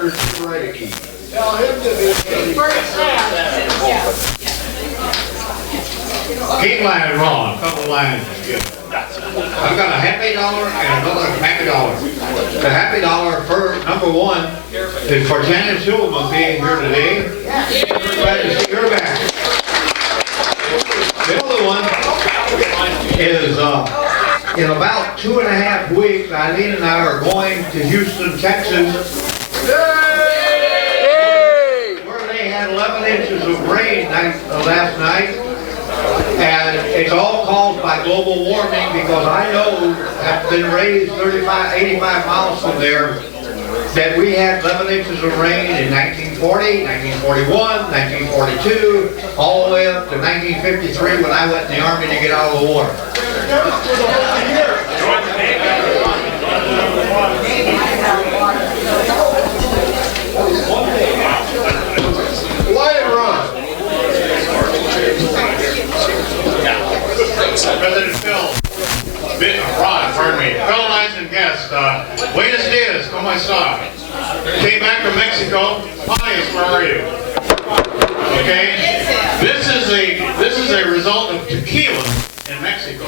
Tell him to be Keep lying wrong. A couple lines is good. I've got a happy dollar and another happy dollar. The happy dollar for number one is for Janice Schulman being here today. We're glad to see her back. The other one is in about 2.5 weeks, Eileen and I are going to Houston, Texas, where they had 11 inches of rain last night. And it's all caused by global warming because I know, have been raised 85 miles from there, that we had 11 inches of rain in 1940, 1941, 1942, all the way up to 1953 when I went in the Army to get out of the war. President Phil Lions and guests, Buenos Dias, como está? Came back from Mexico. Pius, where are you? Okay, this is a result of tequila in Mexico.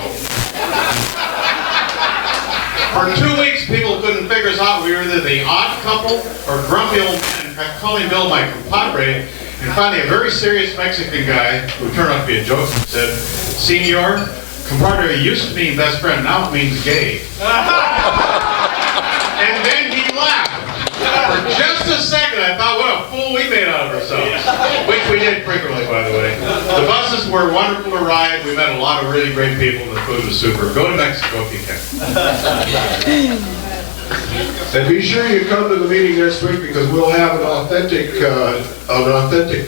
For 2 weeks, people couldn't figure us out. We were either the odd couple or grumpy old men. I calling Bill my compadre, and finally a very serious Mexican guy who turned out to be a joke said, "Senor, compadre used to mean best friend, now it means gay." And then he laughed. For just a second, I thought, what a fool we made out of ourselves. Which we did frequently, by the way. The buses were wonderful to ride. We met a lot of really great people, and the food was super. Go to Mexico if you can. And be sure you come to the meeting next week because we'll have an authentic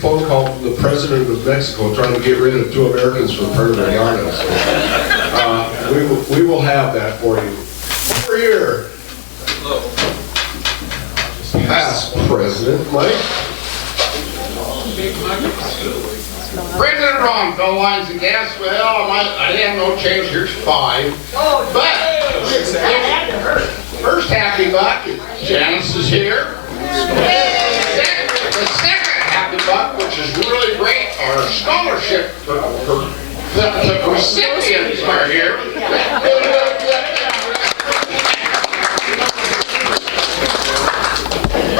phone call from the president of Mexico trying to get rid of 2 Americans from Puerto Vallarta. So, we will have that for you. Over here, past President Mike. President Ron, Phil Lions and guests. Well, I have no change. Here's 5. But first happy buck, Janice is here. The second happy buck, which is really great, our scholarship for the recipients are here.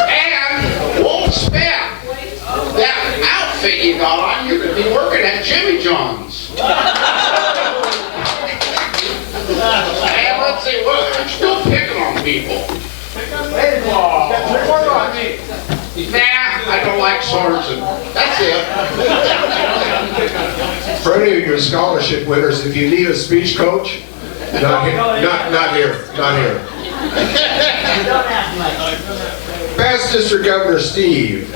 And won't spend that outfit you got on, you're going to be working at Jimmy John's. And let's see, what, I'm still picking on people. Nah, I don't like swords, and that's it. For any of your scholarship winners, if you need a speech coach, not here. Past District Governor Steve.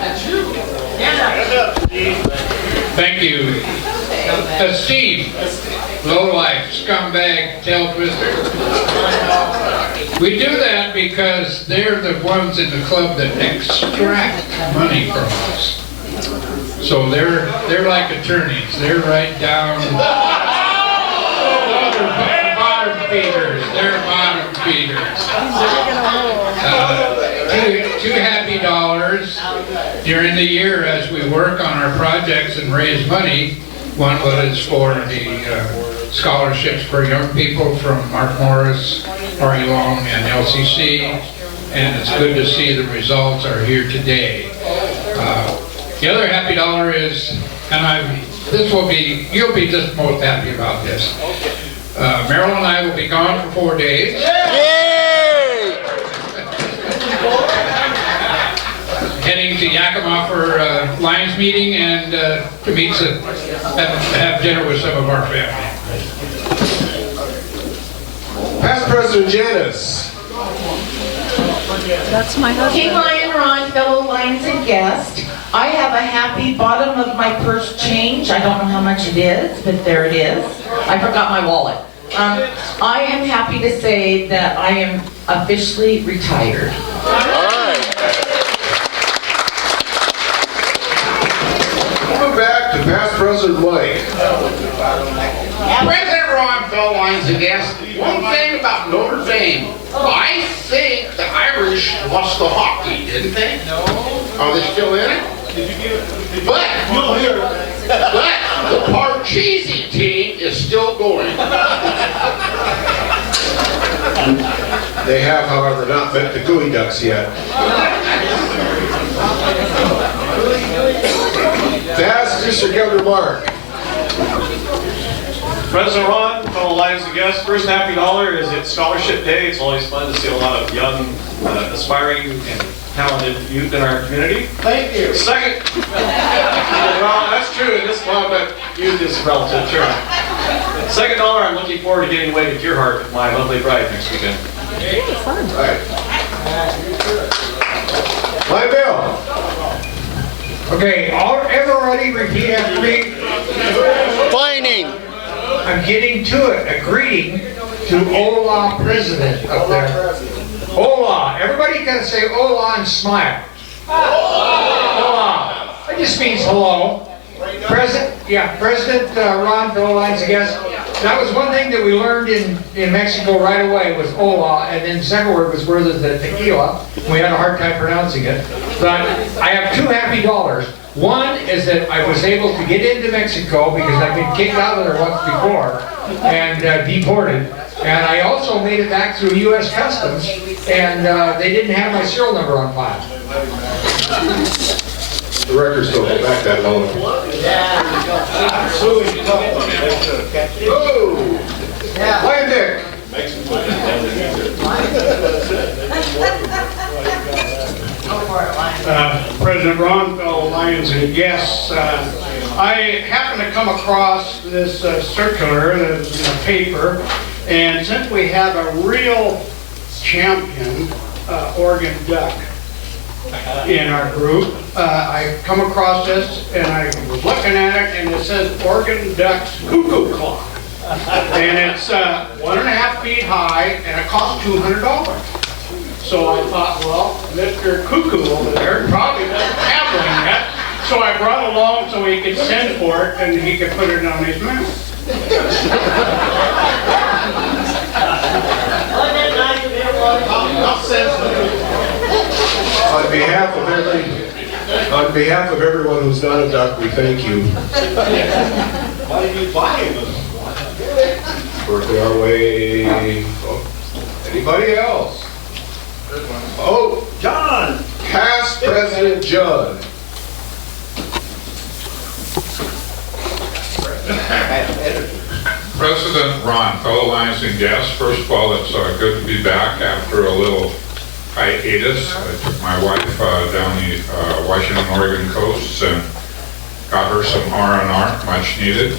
Thank you. Steve, lowlife, scumbag, tail twister. We do that because they're the ones in the club that extract money from us. So they're like attorneys. They're right down. They're bottom feeders. They're bottom feeders. Two happy dollars during the year as we work on our projects and raise money. One was for the scholarships for young people from Mark Morris, Ari Long, and LCC, and it's good to see the results are here today. The other happy dollar is, and you'll be just most happy about this. Merrill and I will be gone for 4 days. Heading to Yakima for Lions meeting and to meet have dinner with some of our family. Past President Janice. That's my husband. King Lion Ron, fellow Lions and guest. I have a happy bottom of my purse change. I don't know how much it is, but there it is. I forgot my wallet. I am happy to say that I am officially retired. All right. Coming back to past President Mike. President Ron, Lions and guests, one thing about Notre Dame, I think the Irish lost the hockey, didn't they? No. Are they still in it? But the Parcheesi team is still going. They have, however, not met the Gooey Ducks yet. That's Mr. Governor Mark. President Ron, fellow Lions and guests, first happy dollar is it's Scholarship Day. It's always fun to see a lot of young, aspiring, and talented youth in our community. Thank you. Second, well, that's true in this club, but youth is a relative term. Second dollar, I'm looking forward to getting away to Deer Heart with my lovely bride next weekend. Right. My bill. Okay, everybody repeat after me. Fining. I'm getting to it. A greeting to Ola President up there. Ola. Everybody gotta say Ola and smile. Ola. That just means hello. President Ron, fellow Lions and guests. That was one thing that we learned in Mexico right away was hola, and then the second word was where there's the tequila. We had a hard time pronouncing it. But I have two happy dollars. One is that I was able to get into Mexico because I've been kicked out of there once before and deported. And I also made it back through U.S. Customs, and they didn't have my serial number on file. The records don't go back that long. Oh! Lion Dick. President Ron, fellow Lions and guests, I happened to come across this circular in the paper, and since we have a real champion Oregon duck in our group, I come across this and I was looking at it, and it says Oregon Ducks Cuckoo Clock, and it's 1.5 feet high, and it costs $200. So I thought, well, Mr. Cuckoo over there probably doesn't have one yet. So I brought it along so he could send for it and he could put it on his mouth. On behalf of everyone who's not a duck, we thank you. Why did you buy them? Working our way. Oh, anybody else? Oh, John. past President Judd. President Ron, fellow Lions and guests, first of all, it's good to be back after a little hiatus. I took my wife down the Washington-Oregon coast and got her some R&R, much needed.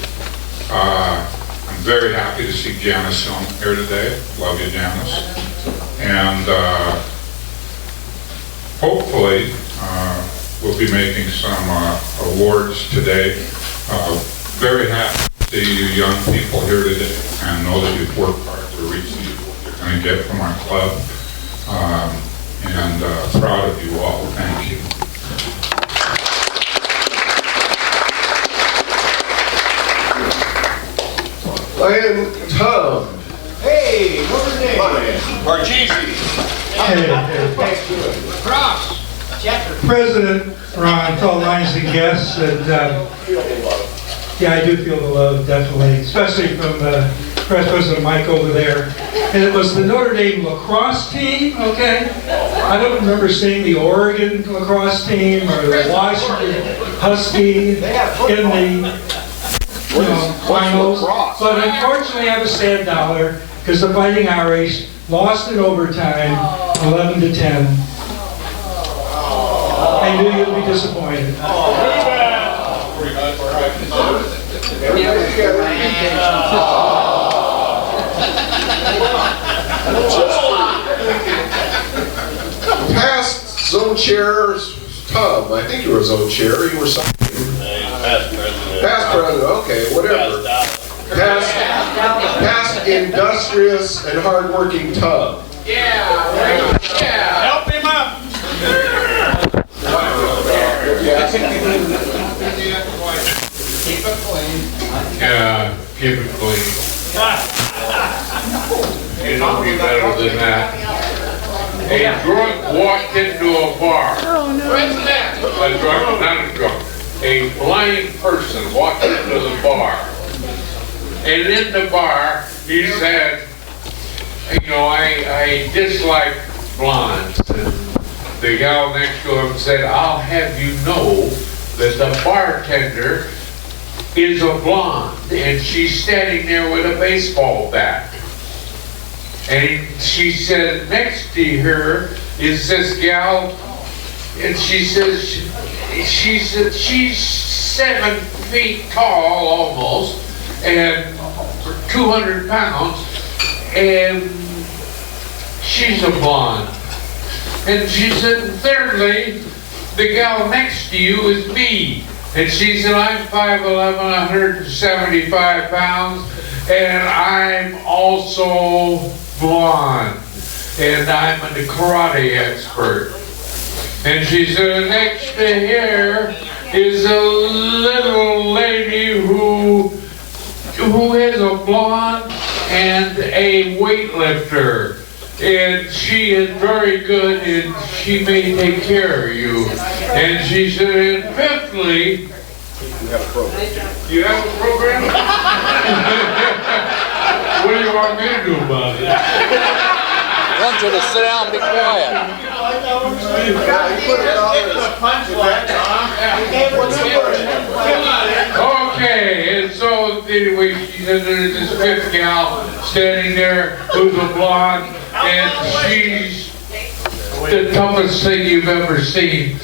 I'm very happy to see Janice here today. Love you, Janice. And hopefully we'll be making some awards today. Very happy to see you young people here today and know that you've worked hard to reach what you're going to get from our club. And proud of you all. Thank you. Lion Tom. Hey, what's his name? Parcheesi. President Ron, fellow Lions and guests, and yeah, I do feel the love, definitely, especially from President Mike over there. And it was the Notre Dame lacrosse team, okay? I don't remember seeing the Oregon lacrosse team or the Washington Husky in the finals. But unfortunately, I have a sad dollar because the Fighting Irish lost in overtime, 11-10. I knew you'd be disappointed. Past zone chair Tom. I think you were zone chair. You were something. Past president. Past president. Okay, whatever. Past industrious and hardworking Tom. Help him up. Yeah, keep it clean. You know me better than that. A drunk walked into a bar. A drunk, not a drunk. A blind person walked into the bar. And in the bar, he said, you know, I dislike blondes. And the gal next to him said, I'll have you know that the bartender is a blonde, and she's standing there with a baseball bat. And she said, next to her is this gal, and she said she's 7 feet tall almost, and 200 pounds, and she's a blonde. And she said, thirdly, the gal next to you is me. And she said, I'm 5'11", 175 pounds, and I'm also blonde, and I'm a karate expert. And she said, next to here is a little lady who is a blonde and a weightlifter. And she is very good, and she may take care of you. And she said, and fifthly, you have a program? What do you want me to do about it? I want you to sit down and be quiet. Okay, and so anyway, she said there's this fifth gal standing there who's a blonde, and she's the toughest thing you've ever seen.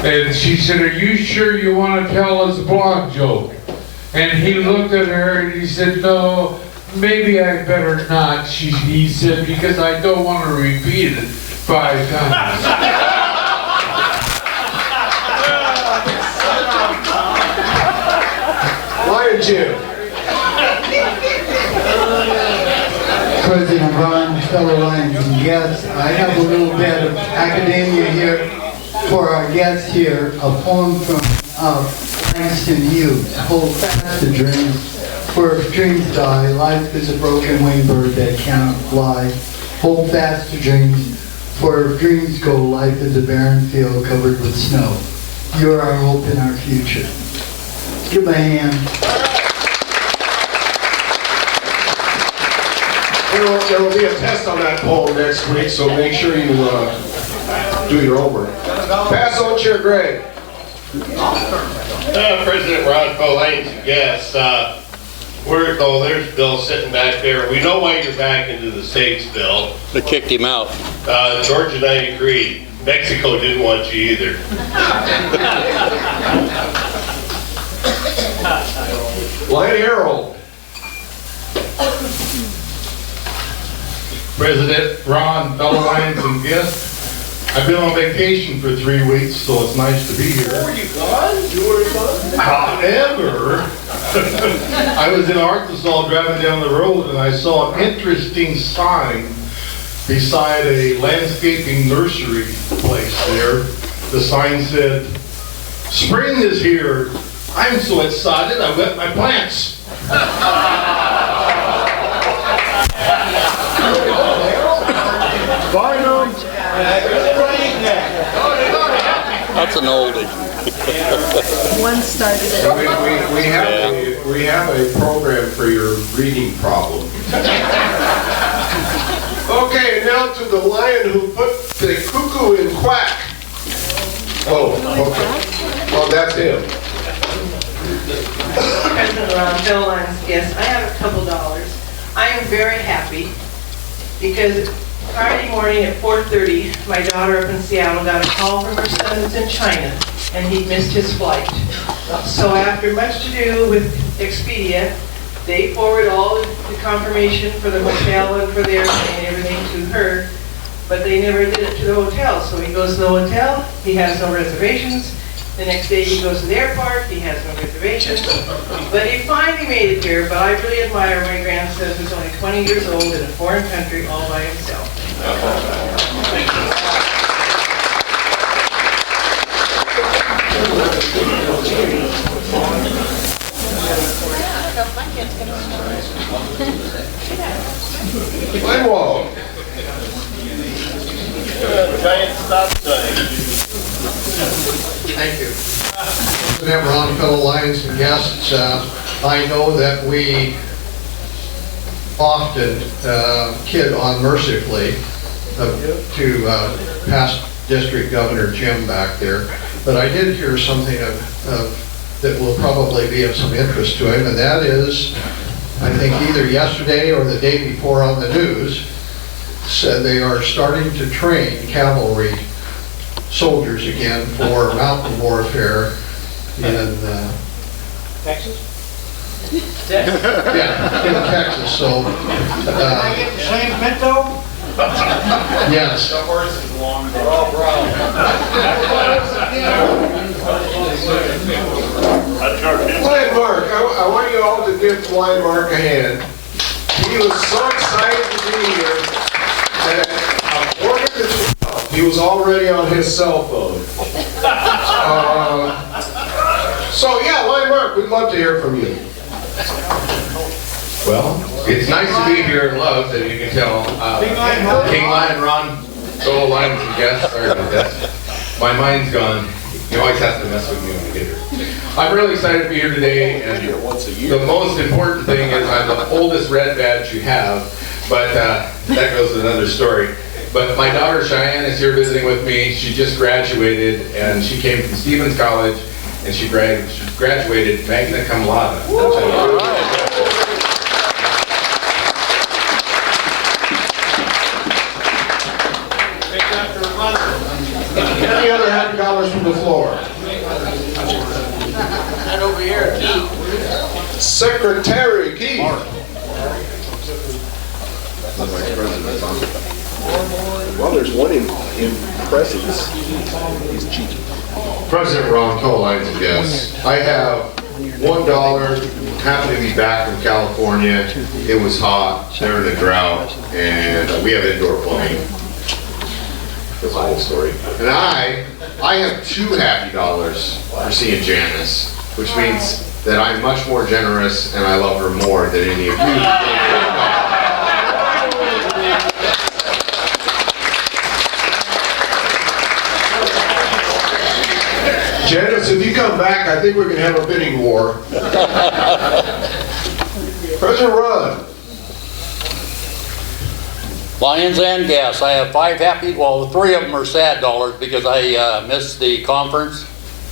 And she said, are you sure you want to tell us a blonde joke? And he looked at her and he said, no, maybe I better not. He said, because I don't want to repeat it 5 times. Lion Jim. President Ron, fellow Lions and guests, I have a little bit of academia here for our guests here, a poem from Langston Hughes. Hold fast to dreams, for if dreams die, life is a broken wing bird that cannot fly. Hold fast to dreams, for if dreams go, life is a barren field covered with snow. You're our hope and our future. Give a hand. There will be a test on that poem next week, so make sure you do your homework. Pass on Chair Greg. President Roscoe, ladies and guests, there's Bill sitting back there. We know why you're back into the States, Bill. They kicked him out. George and I agree. Mexico didn't want you either. Lion Harold. President Ron, fellow Lions and guests, I've been on vacation for 3 weeks, so it's nice to be here. Where were you gone? You were gone? However, I was in Arkansas driving down the road and I saw an interesting sign beside a landscaping nursery place there. The sign said, spring is here. I'm so excited I wet my plants. That's an oldie. One started it. We have a program for your reading problem. Okay, now to the lion who put the cuckoo in quack. Oh, okay. Well, that's him. President Ron, fellow Lions guests, I have a couple dollars. I am very happy because Friday morning at 4:30, my daughter up in Seattle got a call from her son who's in China, and he'd missed his flight. So after much to do with Expedia, they forwarded all the confirmation for the hotel and for the airplane and everything to her, but they never did it to the hotel. So he goes to the hotel, he has no reservations. The next day he goes to the airport, he has no reservations. But he finally made it here, but I really admire my grandson who's only 20 years old in a foreign country all by himself. Glenwald. Giant stop Thank you. President Ron, fellow Lions and guests, I know that we often kid unmercifully to past District Governor Jim back there, but I did hear something that will probably be of some interest to him, and that is, I think either yesterday or the day before on the news, said they are starting to train cavalry soldiers again for mountain warfare in Texas? yeah, in Texas. So Can I get the same pinto? yes. The horses along, they're all brown. Lion Mark, I want you all to give Lion Mark a hand. He was so excited to be here that a quarter to 12, he was already on his cell phone. So yeah, Lion Mark, we'd love to hear from you. Well, it's nice to be here in Love, as you can tell. King Lion Ron, fellow Lions and guests, sorry about that. My mind's gone. You always have to mess with me when I get here. I'm really excited to be here today, and the most important thing is I'm the oldest red badge you have, but that goes to another story. But my daughter Cheyenne is here visiting with me. She just graduated, and she came from Stevens College, and she graduated magna cum laude. Any other happy dollars from the floor? And over here, Keith. Secretary Keith. Well, there's one in presence. He's cheeky. President Ron, fellow Lions and guests, I have $1. Happy to be back from California. It was hot, they're in a drought, and we have indoor plumbing. That's the whole story. And I have $2 happy for seeing Janice, which means that I'm much more generous and I love her more than any of you. Janice, if you come back, I think we're going to have a bidding war. President Ron. Lions and guests. I have 5 happy, well, 3 of them are sad dollars because I missed the conference.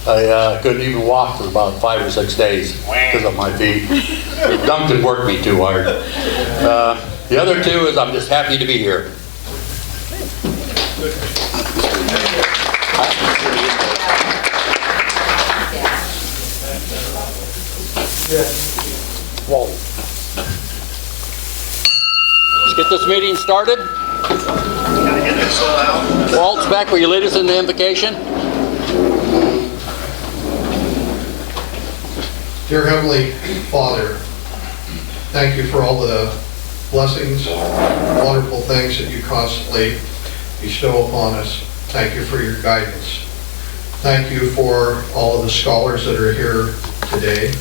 I couldn't even walk for about 5 or 6 days because of my feet. Duncan worked me too hard. The other 2 is I'm just happy to be here. Walt. Let's get this meeting started. Walt's back. Will you lead us in the invocation? Dear Heavenly Father, thank you for all the blessings, wonderful things that you constantly bestow upon us. Thank you for your guidance. Thank you for all of the scholars that are here today,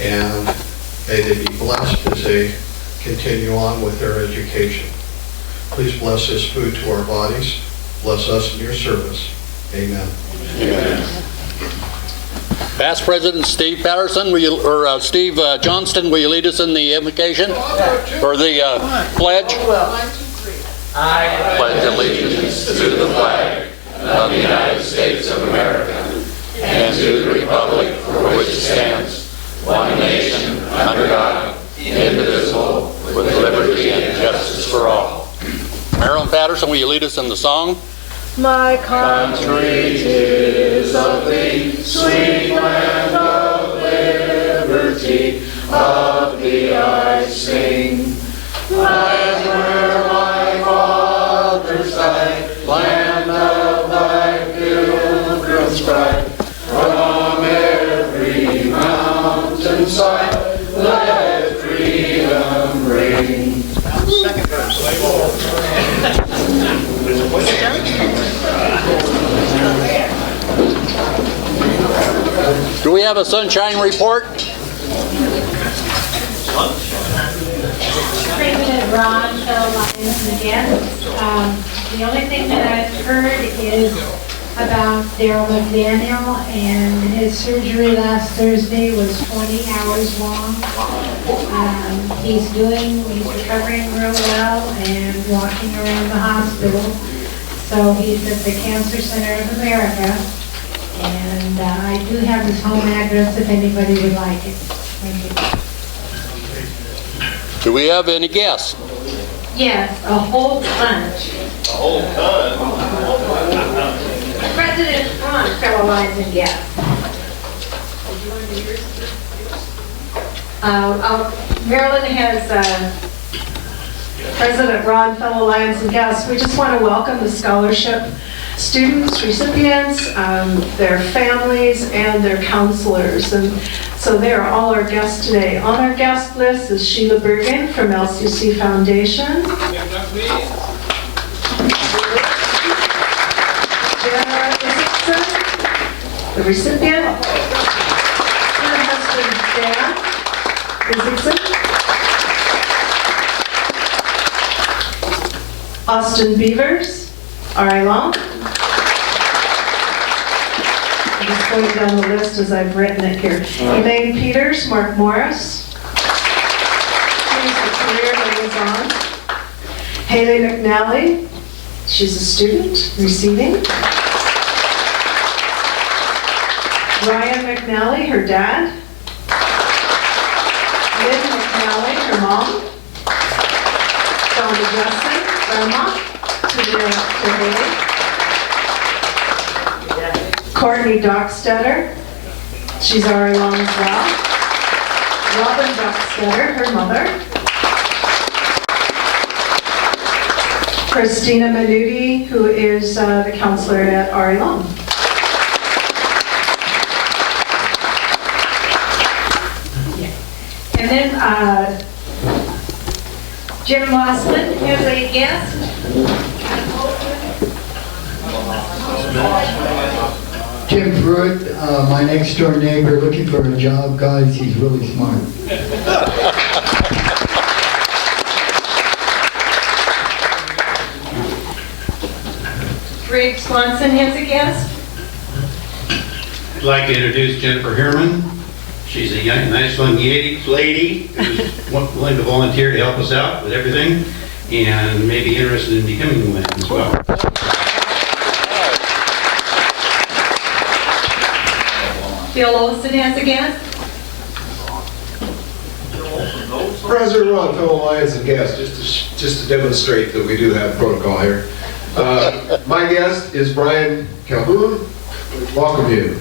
and may they be blessed as they continue on with their education. Please bless this food to our bodies. Bless us in your service. Amen. Amen. Past President Steve Patterson, Steve Johnston, will you lead us in the invocation? Or the pledge? I pledge allegiance to the flag of the United States of America and to the republic for which it stands, one nation, under God, indivisible, with liberty and justice for all. Marilyn Patterson, will you lead us in the song? My country 'tis of thee, sweet land of liberty, of thee I sing. Land where my fathers died, land of thy pilgrim's pride, from every mountainside, let freedom ring. Second verse. Do we have a sunshine report? President Ron, fellow Lions and guests. The only thing that I've heard is about Daryl McDaniel, and his surgery last Thursday was 20 hours long. He's recovering real well and walking around the hospital. So he's at the Cancer Center of America, and I do have his home address if anybody would like it. Thank you. Do we have any guests? Yes, a whole bunch. A whole ton. President Ron, fellow Lions and guests. Maryland has President Ron, fellow Lions and guests. We just want to welcome the scholarship students, recipients, their families, and their counselors. And so they are all our guests today. On our guest list is Sheila Bergen from LCC Foundation. Jenna Isaacson, the recipient. Her husband, Dan Isaacson. Austin Beavers, R.I. Long. I'm just going down the list as I've written it here. Elaine Peters, Mark Morris. She's the career liaison. Haley McNally, she's a student receiving. Ryan McNally, her dad. Lynn McNally, her mom. Donna Justin, grandma, to Haley. Courtney Dockstetter, she's already long as well. Robin Dockstetter, her mother. Christina Manuti, who is the counselor at Ari Long. And then Jim Mossman has a guest. Tim Pruitt, my next door neighbor, looking for a job. Guys, he's really smart. Greg Swanson has a guest. I'd like to introduce Jennifer Herman. She's a young, nice young lady who's willing to volunteer to help us out with everything and may be interested in becoming a woman as well. Bill Olson has a guest. President Ron, fellow Lions and guests, just to demonstrate that we do have protocol here. My guest is Brian Calhoun. Welcome you.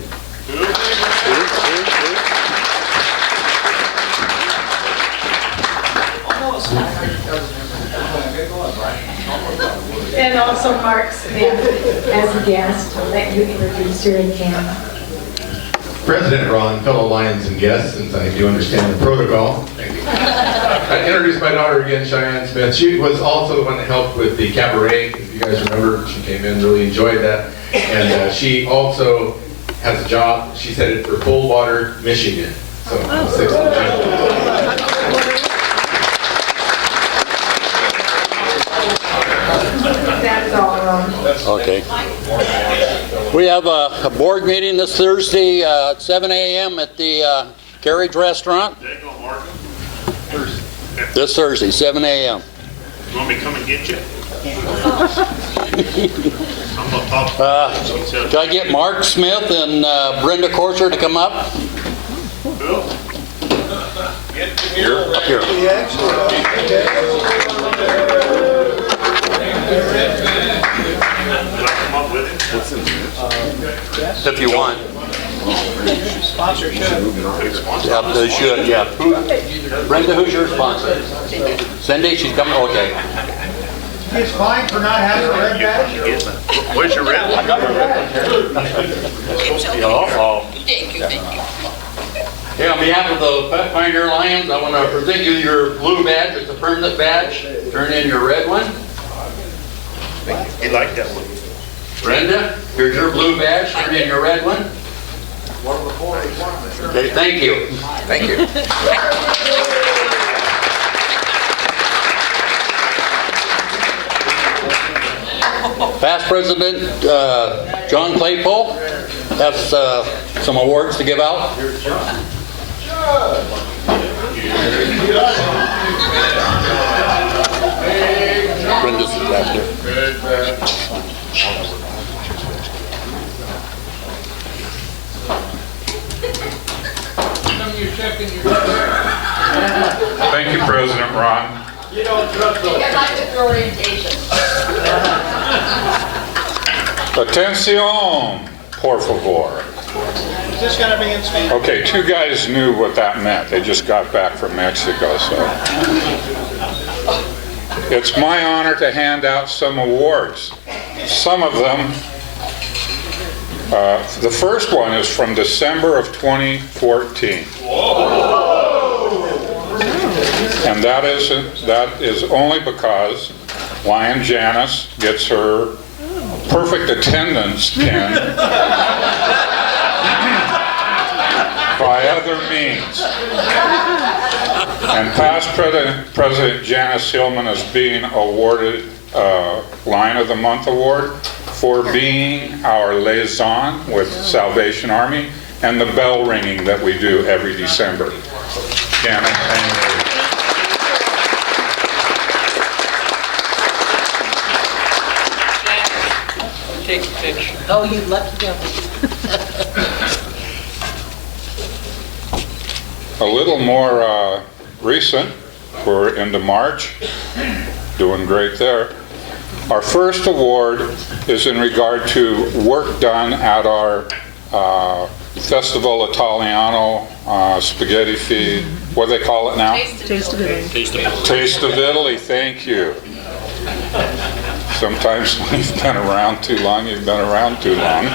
And also Mark Smith as a guest. I'll let you introduce her again. President Ron, fellow Lions and guests, since I do understand the protocol. Thank you. I introduced my daughter again, Cheyenne Smith. She was also the one that helped with the cabaret. If you guys remember, she came in, really enjoyed that. And she also has a job. She's headed for Coldwater, Michigan. So, 6th of January. That's all wrong. Okay. We have a board meeting this Thursday at 7 a.m. at the Carriage Restaurant. This Thursday, 7 a.m. You want me to come and get you? Can I get Mark Smith and Brenda Corser to come up? Here, up here. If you want. Yeah, they should, yeah. Brenda, who's your sponsor? Cindy, she's coming, okay. It's fine for not having a red badge. Where's your red? I got my red one. Thank you. Hey, on behalf of the Pioneer Lions, I want to present you your blue badge. It's a permanent badge. Turn in your red one. You like that one? Brenda, here's your blue badge. Turn in your red one. Okay, thank you. Thank you. Past President John Claypole. has some awards to give out. Brenda's back there. Thank you, President Ron. You don't trust those. Because I took orientation. Atención, por favor. Is this going to be in Spanish? Okay, two guys knew what that meant. They just got back from Mexico, so. It's my honor to hand out some awards. Some of them, the first one is from December of 2014. And that is only because Lion Janice gets her perfect attendance pin by other means. And past President Janice Hillman is being awarded Lion of the Month Award for being our liaison with Salvation Army and the bell ringing that we do every December. Janice, thank you. Take a picture. Oh, you lucky devil. A little more recent, we're into March, doing great there. Our first award is in regard to work done at our Festival Italiano spaghetti feed. What do they call it now? Taste of Italy. Taste of Italy, thank you. Sometimes when you've been around too long, you've been around too long.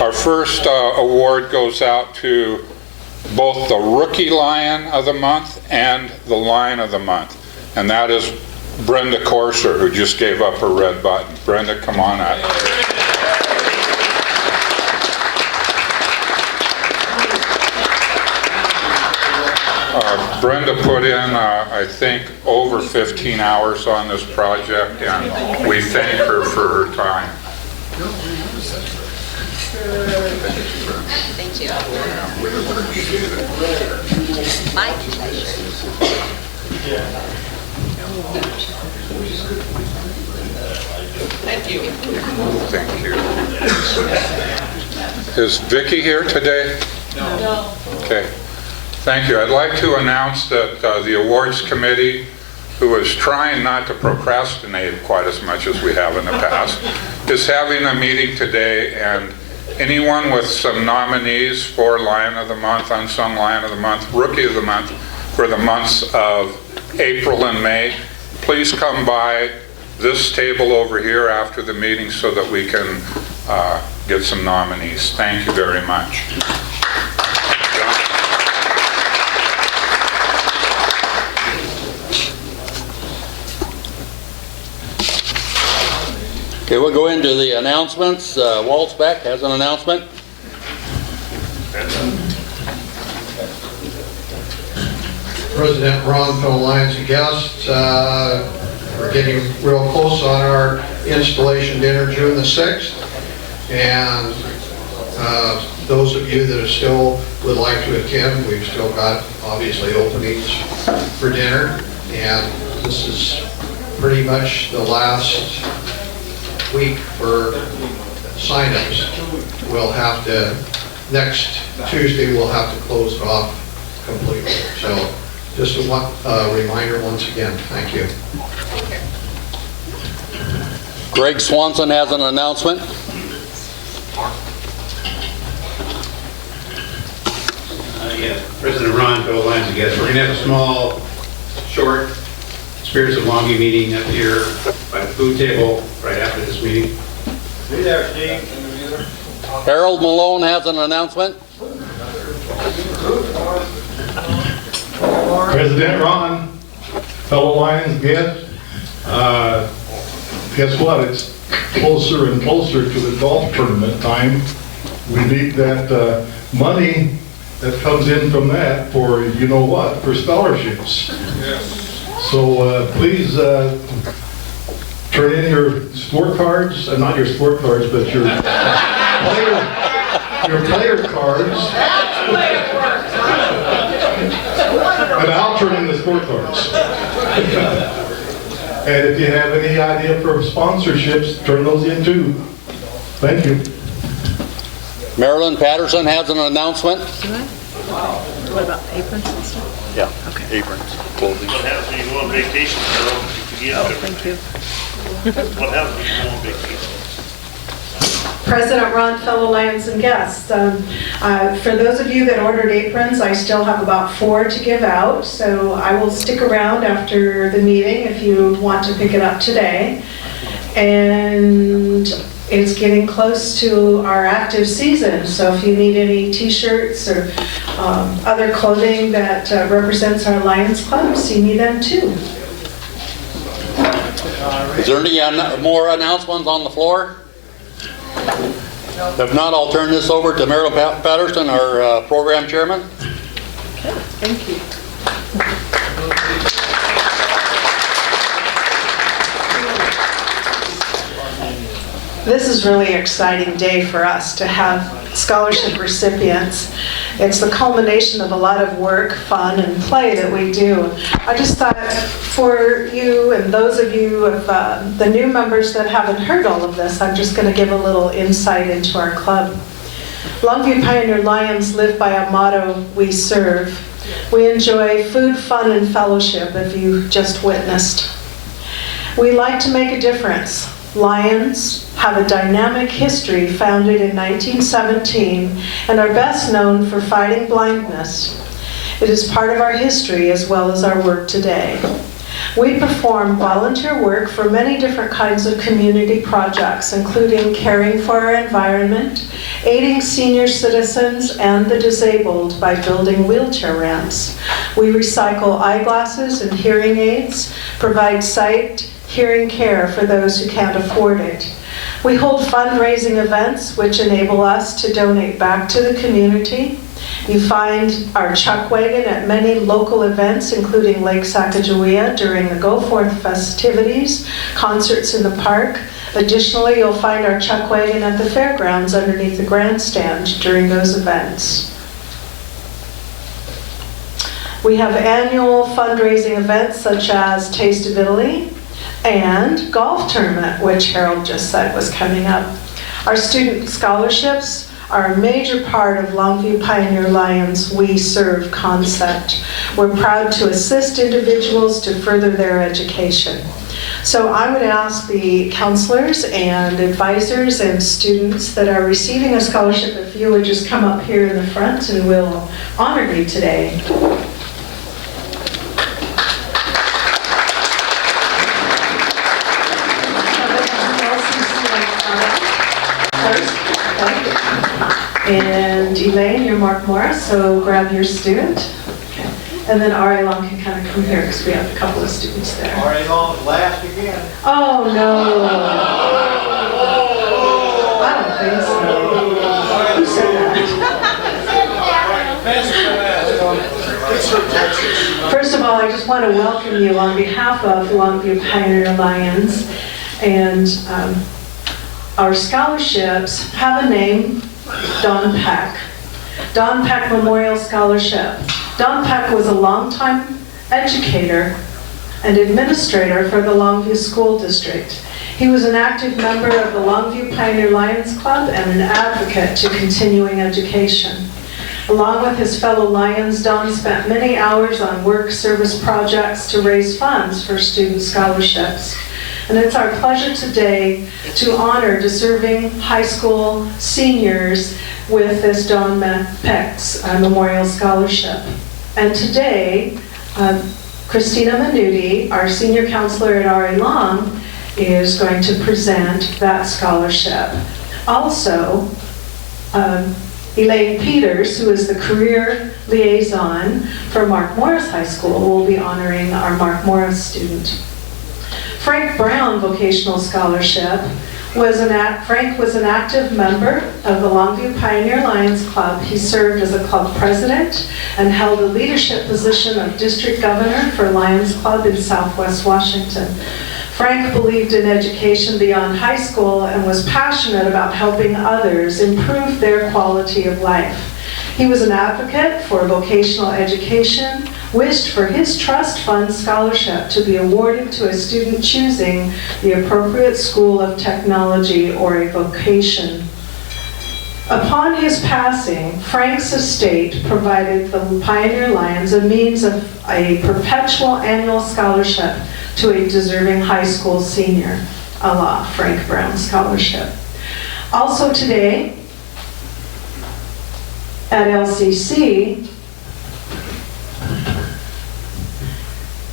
Our first award goes out to both the Rookie Lion of the Month and the Lion of the Month. And that is Brenda Corser, who just gave up her red button. Brenda, come on up. Brenda put in, I think, over 15 hours on this project, and we thank her for her time. Thank you. My pleasure. Thank you. Thank you. Is Vicki here today? No. Okay. Thank you. I'd like to announce that the awards committee, who is trying not to procrastinate quite as much as we have in the past, is having a meeting today, and anyone with some nominees for Lion of the Month, Unsung Lion of the Month, Rookie of the Month for the months of April and May, please come by this table over here after the meeting so that we can get some nominees. Thank you very much. Okay, we'll go into the announcements. Waltz Beck has an announcement. President Ron, fellow Lions and guests, we're getting real close on our installation dinner June the 6th. And those of you that still would like to attend, we've still got obviously openings for dinner. And this is pretty much the last week for sign-ups. We'll have to, next Tuesday, we'll have to close it off completely. So just a reminder once again, thank you. Greg Swanson has an announcement. Yeah, President Ron, fellow Lions and guests, we're going to have a small, short Spirits of Longview meeting up here by the food table right after this meeting. Be there, Steve. Harold Malone has an announcement. President Ron, fellow Lions guests, guess what? It's closer and closer to the golf tournament time. We need that money that comes in from that for, you know what, for scholarships. Yes. So please turn in your sport cards, not your sport cards, but your your player cards. And I'll turn in the scorecards. And if you have any idea for sponsorships, turn those in too. Thank you. Marilyn Patterson has an announcement. What about aprons and stuff? Yeah, aprons, clothing. What happens when you go on vacation, Carol? You forget everything. Thank you. What happens when you go on vacation? President Ron, fellow Lions and guests, for those of you that ordered aprons, I still have about 4 to give out, so I will stick around after the meeting if you want to pick it up today. And it's getting close to our active season, so if you need any t-shirts or other clothing that represents our Lions Club, see me then too. Is there any more announcements on the floor? If not, I'll turn this over to Marilyn Patterson, our program chairman. Okay, thank you. This is really an exciting day for us to have scholarship recipients. It's the culmination of a lot of work, fun, and play that we do. I just thought for you and those of you of the new members that haven't heard all of this, I'm just going to give a little insight into our club. Longview Pioneer Lions live by a motto, we serve. We enjoy food, fun, and fellowship, if you just witnessed. We like to make a difference. Lions have a dynamic history founded in 1917 and are best known for fighting blindness. It is part of our history as well as our work today. We perform volunteer work for many different kinds of community projects, including caring for our environment, aiding senior citizens and the disabled by building wheelchair ramps. We recycle eyeglasses and hearing aids, provide sight, hearing care for those who can't afford it. We hold fundraising events which enable us to donate back to the community. You find our chuck wagon at many local events, including Lake Sacagawea during the Go Forth festivities, concerts in the park. Additionally, you'll find our chuck wagon at the fairgrounds underneath the grandstand during those events. We have annual fundraising events such as Taste of Italy and golf tournament, which Harold just said was coming up. Our student scholarships are a major part of Longview Pioneer Lions' We Serve concept. We're proud to assist individuals to further their education. So I would ask the counselors and advisors and students that are receiving a scholarship if you would just come up here in the front and we'll honor you today. And Elaine, you're Mark Morris, so grab your student. Okay. And then R.A. Long can kind of come here because we have a couple of students there. R.A. Long last again. Oh, no. I don't think so. Who said that? First of all, I just want to welcome you on behalf of Longview Pioneer Lions. And our scholarships have a name, Don Peck. Don Peck Memorial Scholarship. Don Peck was a longtime educator and administrator for the Longview School District. He was an active member of the Longview Pioneer Lions Club and an advocate to continuing education. Along with his fellow Lions, Don spent many hours on work service projects to raise funds for student scholarships. And it's our pleasure today to honor deserving high school seniors with this Don Peck's Memorial Scholarship. And today, Christina Manuti, our senior counselor at R.A. Long, is going to present that scholarship. Also, Elaine Peters, who is the career liaison for Mark Morris High School, will be honoring our Mark Morris student. Frank Brown Vocational Scholarship Frank was an active member of the Longview Pioneer Lions Club. He served as a club president and held a leadership position of district governor for Lions Club in Southwest Washington. Frank believed in education beyond high school and was passionate about helping others improve their quality of life. He was an advocate for vocational education, wished for his trust fund scholarship to be awarded to a student choosing the appropriate school of technology or a vocation. Upon his passing, Frank's estate provided the Pioneer Lions a means of a perpetual annual scholarship to a deserving high school senior, a la Frank Brown Scholarship. Also today, at LCC,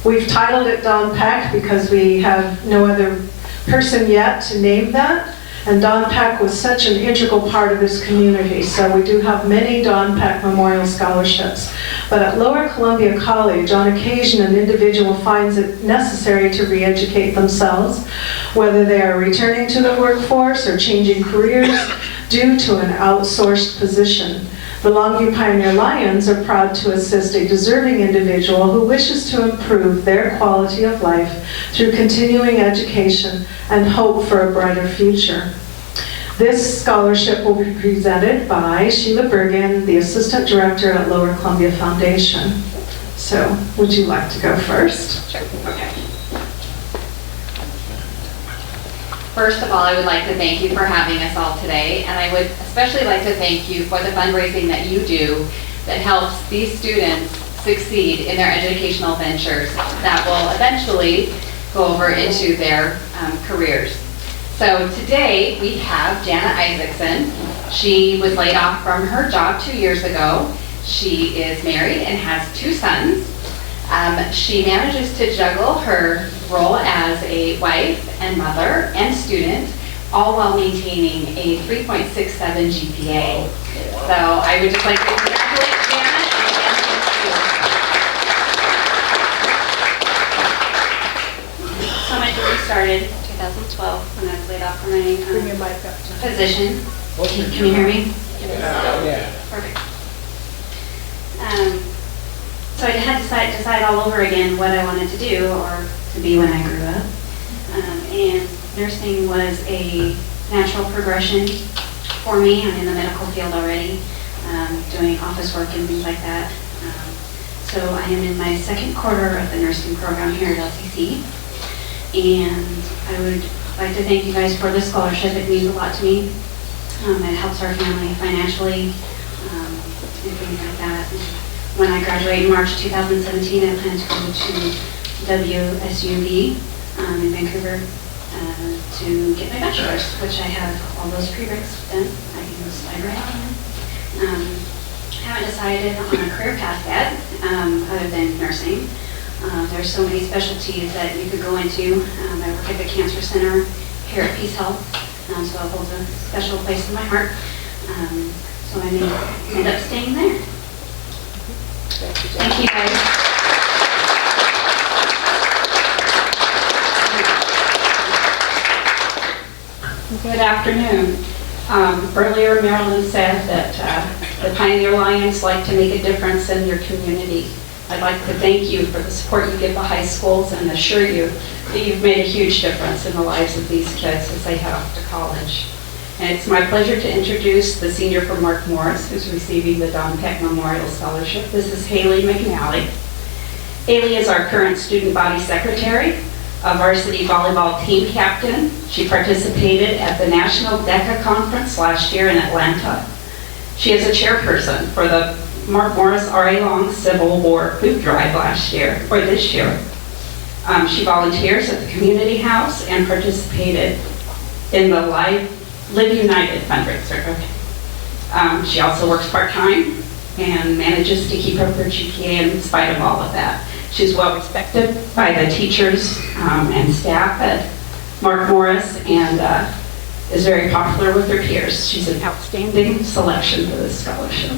we've titled it Don Peck because we have no other person yet to name that. And Don Peck was such an integral part of this community, so we do have many Don Peck Memorial Scholarships. But at Lower Columbia College, on occasion, an individual finds it necessary to re-educate themselves, whether they are returning to the workforce or changing careers due to an outsourced position. The Longview Pioneer Lions are proud to assist a deserving individual who wishes to improve their quality of life through continuing education and hope for a brighter future. This scholarship will be presented by Sheila Bergen, the Assistant Director at Lower Columbia Foundation. So, would you like to go first? Sure. Okay. First of all, I would like to thank you for having us all today, and I would especially like to thank you for the fundraising that you do that helps these students succeed in their educational ventures that will eventually go over into their careers. So today we have Jana Isaacson. She was laid off from her job 2 years ago. She is married and has 2 sons. She manages to juggle her role as a wife and mother and student, all while maintaining a 3.67 GPA. So I would just like to congratulate Janet and thank you. So my career started in 2012 when I was laid off from my position. Can you hear me? Yeah. Perfect. So I had to decide all over again what I wanted to do or to be when I grew up. And nursing was a natural progression for me. I'm in the medical field already, doing office work and things like that. So I am in my 2nd quarter of the nursing program here at LCC. And I would like to thank you guys for this scholarship. It means a lot to me. It helps our family financially and things like that. When I graduate in March 2017, I plan to go to WSUV in Vancouver to get my bachelor's, which I have all those prereqs done. I can slide right on. I haven't decided on a career path yet, other than nursing. There's so many specialties that you could go into. I work at the Cancer Center here at Peace Health, so it holds a special place in my heart. So I may end up staying there. Thank you guys. Good afternoon. Earlier, Marilyn said that the Pioneer Lions like to make a difference in your community. I'd like to thank you for the support you give the high schools and assure you that you've made a huge difference in the lives of these kids as they head off to college. And it's my pleasure to introduce the senior from Mark Morris, who's receiving the Don Peck Memorial Scholarship. This is Haley McNally. Haley is our current student body secretary, a varsity volleyball team captain. She participated at the National DECA Conference last year in Atlanta. She is a chairperson for the Mark Morris R.A. Long Civil War Food Drive this year. She volunteers at the community house and participated in the Live United fundraiser. She also works part-time and manages to keep up her GPA in spite of all of that. She's well respected by the teachers and staff at Mark Morris and is very popular with her peers. She's an outstanding selection for this scholarship.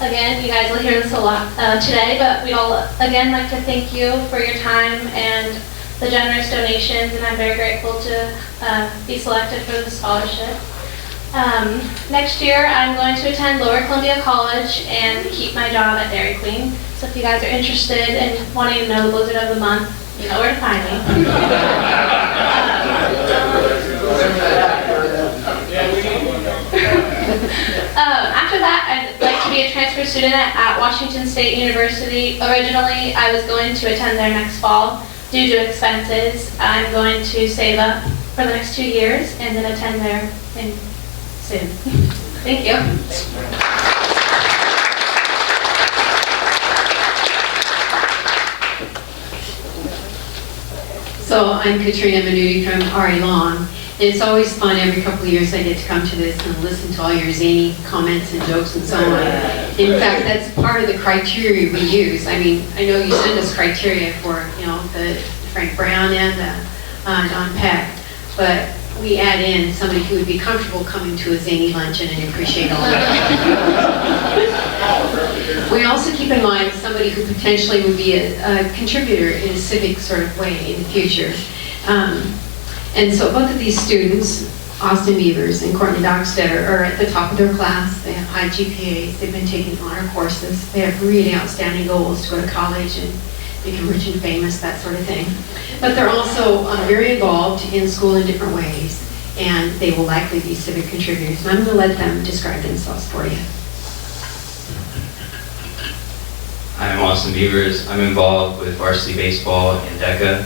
Again, you guys will hear this a lot today, but we'd all again like to thank you for your time and the generous donations, and I'm very grateful to be selected for the scholarship. Next year, I'm going to attend Lower Columbia College and keep my job at Dairy Queen. So if you guys are interested in wanting to know the Blizzard of the Month, you know where to find me. After that, I'd like to be a transfer student at Washington State University. Originally, I was going to attend there next fall. Due to expenses, I'm going to save up for the next 2 years and then attend there soon. Thank you. So I'm Katrina Minuti from RA Lawn. It's always fun every couple of years I get to come to this and listen to all your zany comments and jokes and so on. In fact, that's part of the criteria we use. I mean, I know you send us criteria for, you know, the Frank Brown and Don Peck, but we add in somebody who would be comfortable coming to a zany luncheon and appreciate all that. We also keep in mind somebody who potentially would be a contributor in a civic sort of way in the future. And so both of these students, Austin Beavers and Courtney Dockstetter, are at the top of their class. They have high GPAs. They've been taking honor courses. They have really outstanding goals to go to college and become rich and famous, that sort of thing. But they're also very involved in school in different ways, and they will likely be civic contributors. And I'm going to let them describe themselves for you. I'm Austin Beavers. I'm involved with varsity baseball in DECA.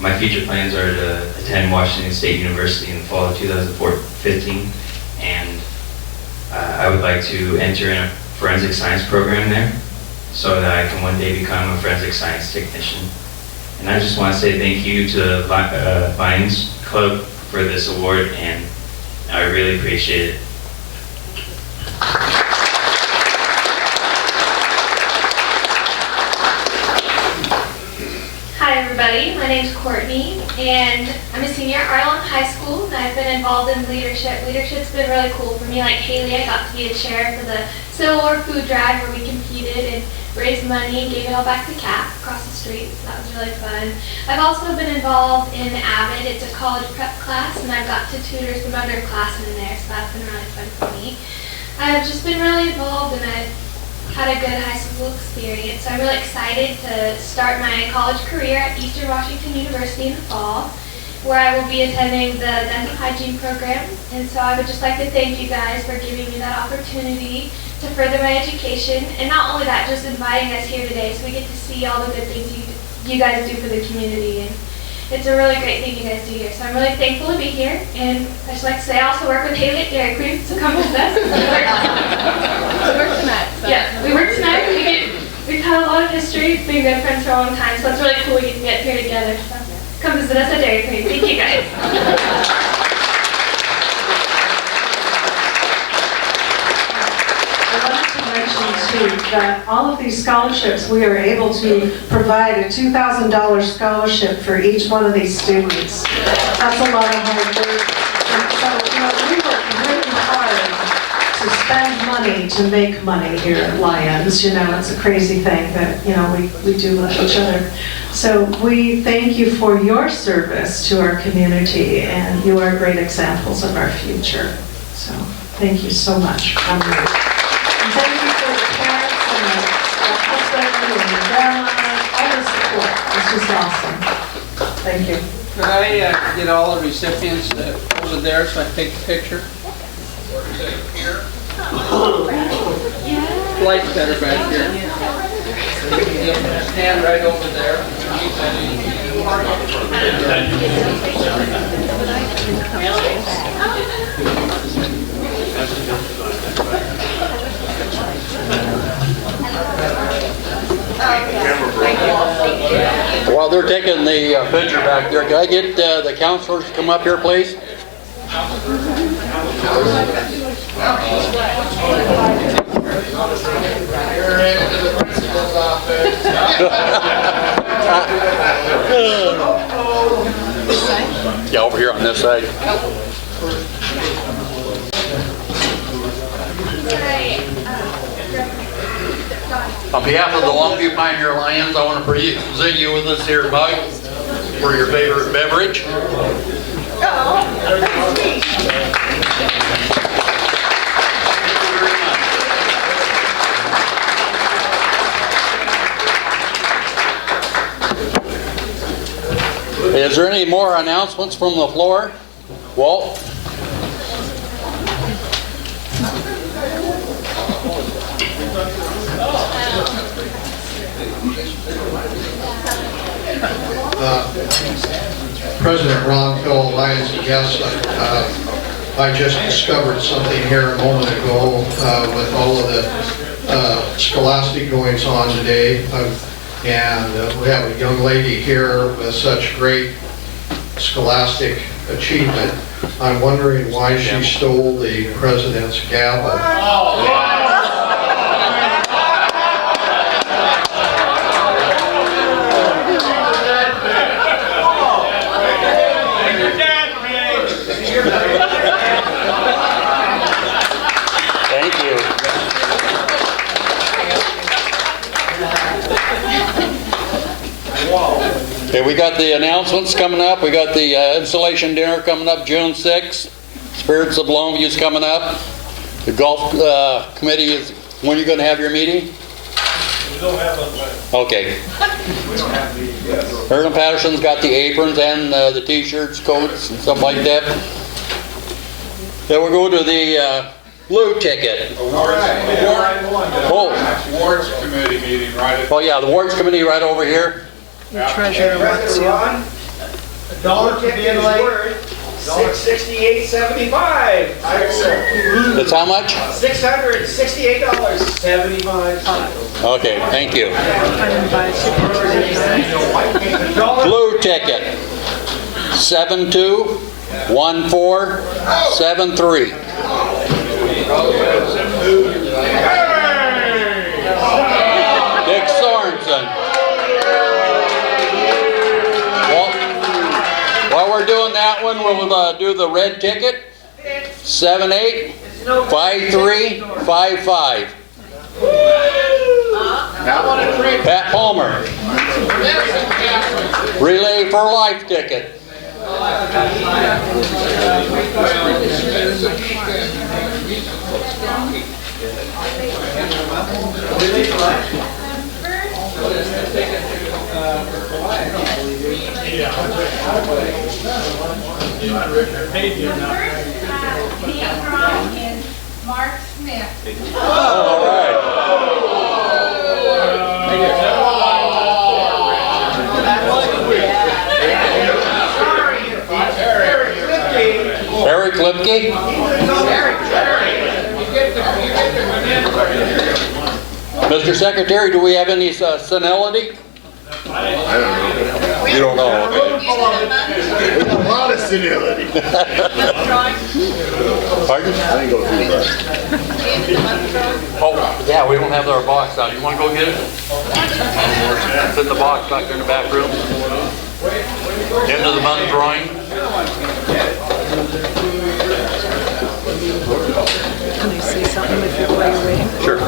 My future plans are to attend Washington State University in the fall of 2015, and I would like to enter in a forensic science program there so that I can one day become a forensic science technician. And I just want to say thank you to Lions Club for this award, and I really appreciate it. Hi everybody, my name's Courtney and I'm a senior at Arlon High School and I've been involved in leadership. Leadership's been really cool for me. Like Haley, I got to be a chair for the Civil War food drive where we competed and raised money and gave it all back to CAP across the street, so that was really fun. I've also been involved in AVID. It's a college prep class and I've got to tutor some underclassmen in there, so that's been really fun for me. I've just been really involved and I've had a good high school experience. So I'm really excited to start my college career at Eastern Washington University in the fall, where I will be attending the dental hygiene program. And so I would just like to thank you guys for giving me that opportunity to further my education. And not only that, just inviting us here today so we get to see all the good things you guys do for the community. And it's a really great thing you guys do here. So I'm really thankful to be here. And I just like to say I also work with Haley at Dairy Queen, so come visit us. We work tonight. So. Yeah, we work tonight. We've had a lot of history, been good friends for a long time, so it's really cool we get to get here together. So come visit us at Dairy Queen. Thank you guys. That all of these scholarships, we are able to provide a $2,000 scholarship for each one of these students. That's a lot of hard work. And so, we work really hard to spend money to make money here at Lions. It's a crazy thing, but, we do love each other. So we thank you for your service to our community, and you are great examples of our future. So thank you so much. And thank you for the parents and the husband and the grandma, all the support. It's just awesome. Thank you. Could I get all the recipients over there so I can take the picture? Light's better back here. Stand right over there. While they're taking the picture back there, can I get the counselors to come up here, please? You're into the principal's office. Yeah, over here on this side. On behalf of the Longview Pioneer Lions, I want to present you with this here mug for your favorite beverage. Oh, that's sweet. Is there any more announcements from the floor? Walt? President Ron, Phil, Lions and guests, I just discovered something here a moment ago with all of the scholastic goings on today. And we have a young lady here with such great scholastic achievement. I'm wondering why she stole the president's gavel. Thank you. Okay, we got the announcements coming up. We got the installation dinner coming up June 6th. Spirits of Longview's coming up. The golf committee is, when are you going to have your meeting? We don't have a... Okay. We don't have the... Erlen Patterson's got the aprons and the t-shirts, coats, and stuff like that. Then we'll go to the blue ticket. Awards committee meeting, right? Oh yeah, the awards committee right over here. The treasurer wants you. A dollar ticket is worth $668.75. It's how much? $668.75. Okay, thank you. Blue ticket, 721473. Dick Sorensen. While we're doing that one, we'll do the red ticket, 785355. Pat Palmer. Relay for Life ticket. Mark Smith. All right. Eric Lipke. Mr. Secretary, do we have any senility? I don't know. You don't know, okay. There's a lot of senility. Pardon? I didn't go through that. Oh, yeah, we don't have our box out. You want to go get it? It's in the box back there in the back room. End of the month drawing. Can I say something while you're waiting? Sure.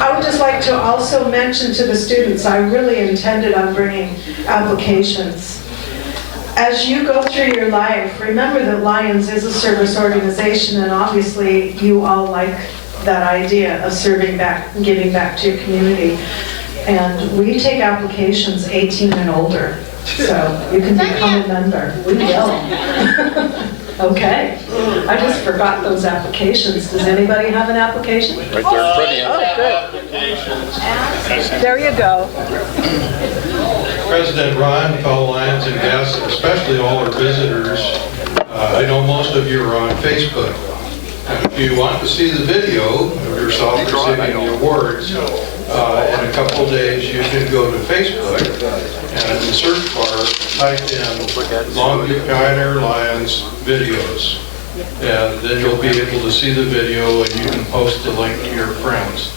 I would just like to also mention to the students, I really intended on bringing applications. As you go through your life, remember that Lions is a service organization, and obviously you all like that idea of serving back and giving back to your community. And we take applications 18 and older, so you can become a member. We will. Okay. I just forgot those applications. Does anybody have an application? Right there in front of you. Oh, good. There you go. President Ron, fellow Lions and guests, especially all our visitors, I know most of you are on Facebook. And if you want to see the video of yourself receiving the awards, in a couple of days you can go to Facebook and in the search bar type in Longview Pioneer Lions videos. And then you'll be able to see the video and you can post the link to your friends.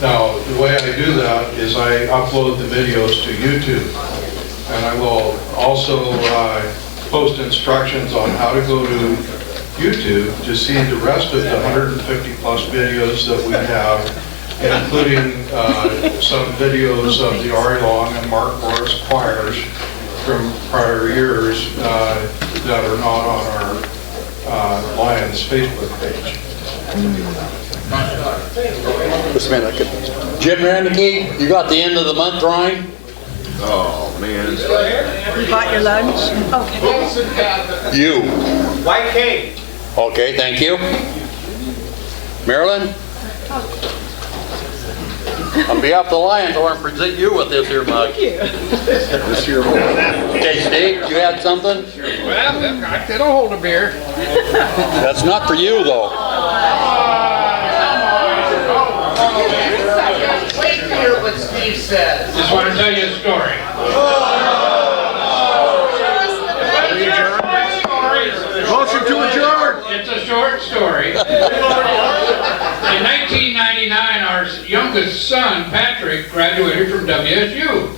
Now, the way I do that is I upload the videos to YouTube. And I will also post instructions on how to go to YouTube to see the rest of the 150 plus videos that we have, including some videos of the Ari Long and Mark Morris choirs from prior years that are not on our Lions Facebook page. Just a minute. Jim Renicky, you got the end of the month drawing? Oh, man. You bought your lunch? Okay. You. White cake. Okay, thank you. Marilyn? On behalf of the Lions, I want to present you with this here mug. Thank you. This year. Okay, Steve, you had something? Well, it'll hold a beer. That's not for you, though. Wait to hear what Steve says. Just want to tell you a story. Motion to adjourn. It's a short story. In 1999, our youngest son, Patrick, graduated from WSU.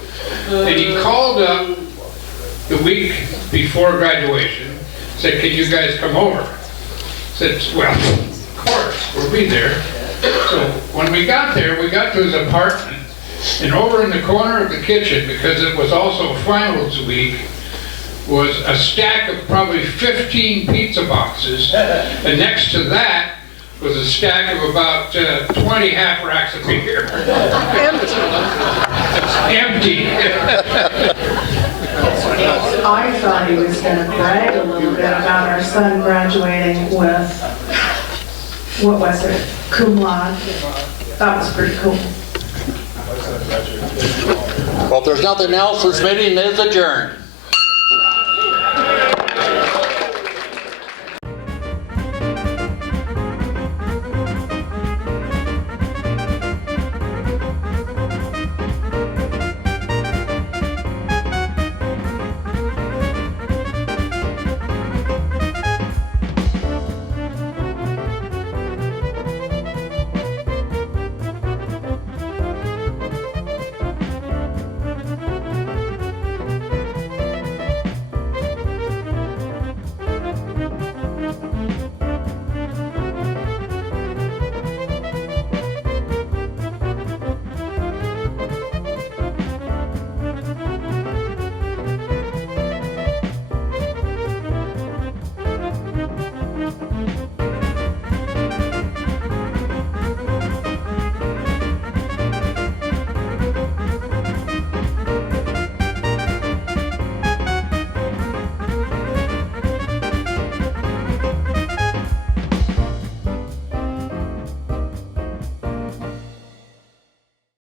And he called up the week before graduation, said, can you guys come over? Said, well, of course, we'll be there. So when we got there, we got to his apartment, and over in the corner of the kitchen, because it was also finals week, was a stack of probably 15 pizza boxes, and next to that was a stack of about 20 half racks of beer. Empty. I thought he was going to brag a little bit about our son graduating with, what was it, cum laude. That was pretty cool. Well, if there's nothing else, this meeting is adjourned.